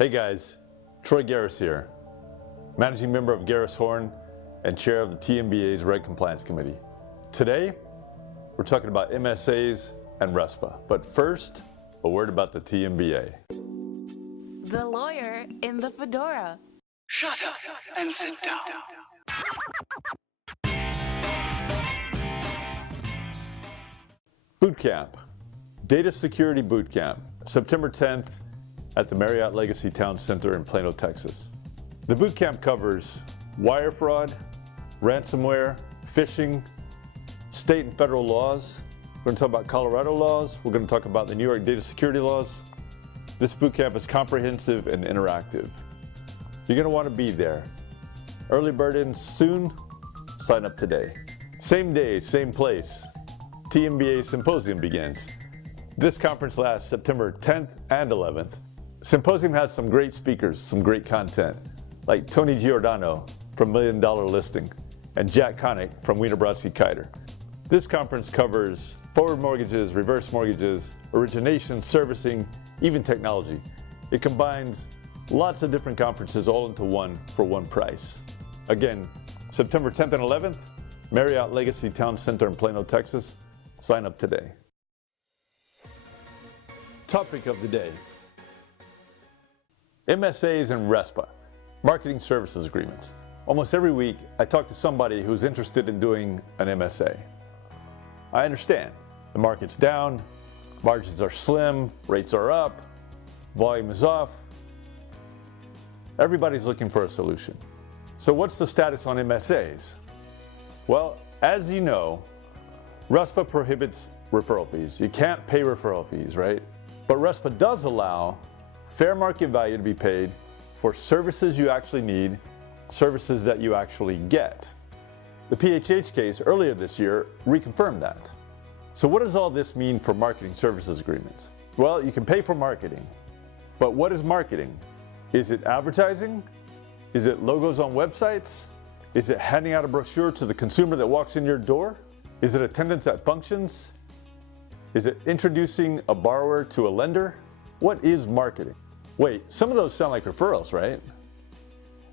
Hey guys, Troy Garris here, Managing Member of Garris Horn and Chair of the TMBA's Reg Compliance Committee. Today, we're talking about MSAs and RESPA. But first, a word about the TMBA. The lawyer in the fedora. Shut up and sit down. Boot Camp, Data Security Boot Camp, September 10th at the Marriott Legacy Town Center in Plano, Texas. The boot camp covers wire fraud, ransomware, phishing, state and federal laws. We're going to talk about Colorado laws. We're going to talk about the New York data security laws. This boot camp is comprehensive and interactive. You're going to want to be there. Early bird ends soon. Sign up today. Same day, same place. TMBA Symposium begins. This conference lasts September 10th and 11th. Symposium has some great speakers, some great content, like Tony Giordano from $1 Million Listing and Jack Connick from Wiener Brodsky Kiter. This conference covers forward mortgages, reverse mortgages, origination, servicing, even technology. It combines lots of different conferences all into one for one price. Again, September 10th and 11th, Marriott Legacy Town Center in Plano, Texas. Sign up today. Topic of the day: MSAs and RESPA, Marketing Services Agreements. Almost every week, I talk to somebody who's interested in doing an MSA. I understand. The market's down, margins are slim, rates are up, volume is off. Everybody's looking for a solution. So what's the status on MSAs? Well, as you know, RESPA prohibits referral fees. You can't pay referral fees, right? But RESPA does allow fair market value to be paid for services you actually need, services that you actually get. The PHH case earlier this year reconfirmed that. So what does all this mean for marketing services agreements? Well, you can pay for marketing, but what is marketing? Is it advertising? Is it logos on websites? Is it handing out a brochure to the consumer that walks in your door? Is it attendance at functions? Is it introducing a borrower to a lender? What is marketing? Wait, some of those sound like referrals, right?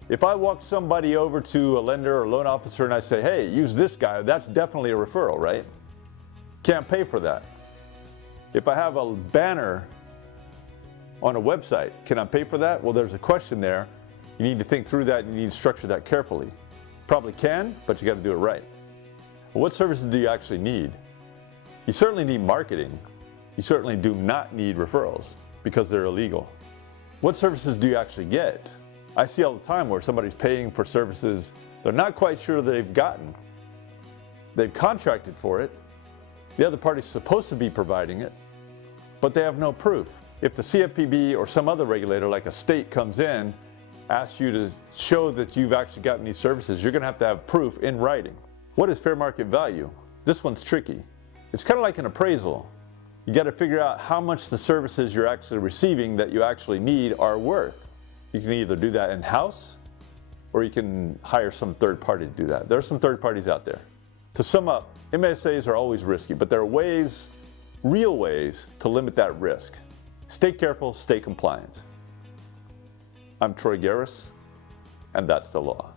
If I walk somebody over to a lender or loan officer and I say, hey, use this guy, that's definitely a referral, right? Can't pay for that. If I have a banner on a website, can I pay for that? Well, there's a question there. You need to think through that and you need to structure that carefully. Probably can, but you got to do it right. Well, what services do you actually need? You certainly need marketing. You certainly do not need referrals because they're illegal. What services do you actually get? I see all the time where somebody's paying for services they're not quite sure they've gotten. They've contracted for it. The other party's supposed to be providing it, but they have no proof. If the CFPB or some other regulator like a state comes in, asks you to show that you've actually gotten these services, you're going to have proof in writing. What is fair market value? This one's tricky. It's kind of like an appraisal. You got to figure out how much the services you're actually receiving that you actually need are worth. You can either do that in-house or you can hire some third party to do that. There are some third parties out there. To sum up, MSAs are always risky, but there are ways, real ways, to limit that risk. Stay careful, stay compliant. I'm Troy Garris, and that's the law.